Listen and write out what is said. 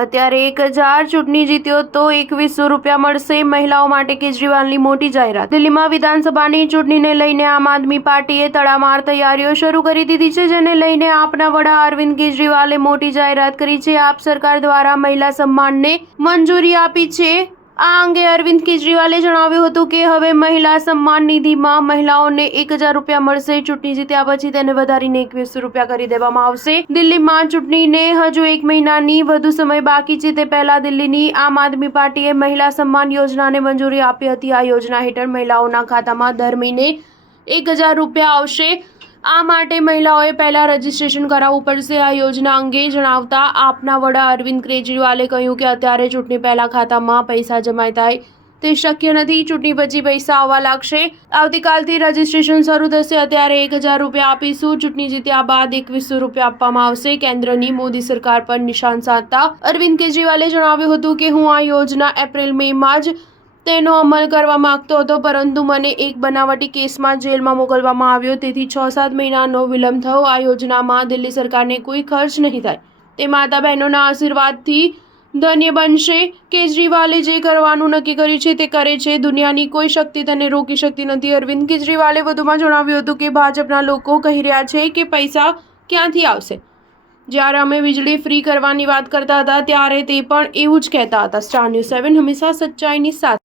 અત્યારે 1000 ચૂંટણી જીત્યો તો 2100 રૂપિયા મળશે, મહિલાઓ માટે કેજરીવાલની મોટી જાહેરાત। દિલ્હીમાં વિધાનસભાની ચૂંટણીને લઈને આમ આદમી પાર્ટીએ તડામાર તૈયારીઓ શરૂ કરી દીધી છે, જેને લઈને આપના વડા અરવિંદ કેજરીવાલે મોટી જાહેરાત કરી છે। આપ સરકાર દ્વારા મહિલા સન્માનને મંજૂરી આપી છે। આ અંગે અરવિંદ કેજરીવાલે જણાવ્યું હતું કે હવે મહિલા સન્માન નિધિમાં મહિલાઓને 1000 રૂપિયા મળશે। ચૂંટણી જીત્યા પછી તેને વધારીને 2100 રૂપિયા કરી દેવામાં આવશે। દિલ્હીમાં ચૂંટણીને હજુ 1 મહિનાની વધુ સમય બાકી છે, તે પહેલા દિલ્હીની આમ આદમી પાર્ટીએ મહિલા સન્માન યોજનાને મંજૂરી આપી હતી। આ યોજના હેઠળ મહિલાઓના ખાતામાં દર મહિને 1000 રૂપિયા આવશે। આ માટે મહિલાઓએ પહેલા રજીસ્ટ્રેશન કરાવવું પડશે। આ યોજના અંગે જણાવતા આપના વડા અરવિંદ કેજરીવાલે કહ્યું કે અત્યારે ચૂંટણી પહેલા ખાતામાં પૈસા જમા થાય તે શક્ય નથી, ચૂંટણી પછી પૈસા આવવા લાગશે। આવતીકાલથી રજીસ્ટ્રેશન શરૂ થશે। અત્યારે 1000 રૂપિયા આપીશું, ચૂંટણી જીત્યા બાદ 2100 રૂપિયા આપવામાં આવશે। કેન્દ્રની મોદી સરકાર પર નિશાન સાધતા અરવિંદ કેજરીવાલે જણાવ્યું હતું કે હું આ યોજના એપ્રિલ-મેમાં જ તેનો અમલ કરવા માંગતો હતો, પરંતુ મને એક બનાવટી કેસમાં જેલમાં મોકલવામાં આવ્યો, તેથી 6-7 મહિનાનો વિલંબ થયો। આ યોજનામાં દિલ્હી સરકારને કોઈ ખર્ચ નહીં થાય, તે માતા બહેનોના આશીર્વાદથી ધન્ય બનશે। કેજરીવાલે જે કરવાનું નક્કી કર્યું છે તે કરે છે, દુનિયાની કોઈ શક્તિ તેને રોકી શકતી નથી। અરવિંદ કેજરીવાલે વધુમાં જણાવ્યું હતું કે ભાજપના લોકો કહી રહ્યા છે કે પૈસા ક્યાંથી આવશે। જ્યારે અમે વીજળી ફ્રી કરવાની વાત કરતા હતા ત્યારે તે પણ એવું જ કહેતા હતા। સ્ટાર ન્યૂઝ 7 હંમેશા સચ્ચાઈની સાથે।